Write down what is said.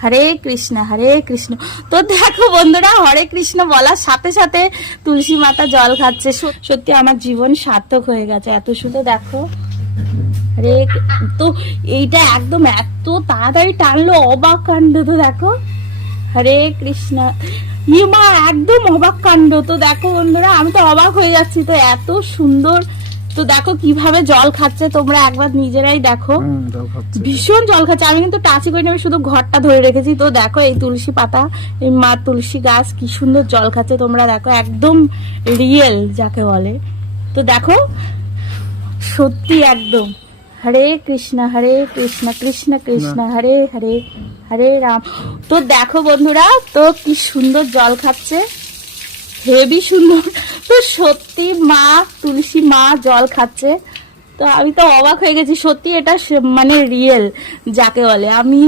হরে কৃষ্ণ হরে কৃষ্ণ। তো দেখো বন্ধুরা, হরে কৃষ্ণ বলার সাথে সাথে তুলসী মাতা জল খাচ্ছে। সত্যি আমার জীবন সার্থক হয়ে গেছে। এত সুন্দর দেখো। হরে তো এইটা একদম এত তাড়াতাড়ি টানলো, অবাক কাণ্ড। তো দেখো হরে কৃষ্ণ, মা একদম অবাক কাণ্ড। তো দেখো বন্ধুরা, আমি তো অবাক হয়ে যাচ্ছি। তো এত সুন্দর। তো দেখো কিভাবে জল খাচ্ছে, তোমরা একবার নিজেরাই দেখো। ভীষণ জল খাচ্ছে। আমি কিন্তু টাচি করিনি, আমি শুধু ঘরটা ধরে রেখেছি। তো দেখো এই তুলসী পাতা, এই মা তুলসী গাছ কি সুন্দর জল খাচ্ছে। তোমরা দেখো একদম রিয়েল যাকে বলে। তো দেখো সত্যি একদম। হরে কৃষ্ণ কৃষ্ণ কৃষ্ণ হরে হরে, হরে রাম। তো দেখো বন্ধুরা, তো কি সুন্দর জল খাচ্ছে, হেবি সুন্দর। তো সত্যি মা তুলসী মা জল খাচ্ছে। তো আমি তো অবাক হয়ে গেছি। সত্যি এটা মানে রিয়েল যাকে বলে। আমি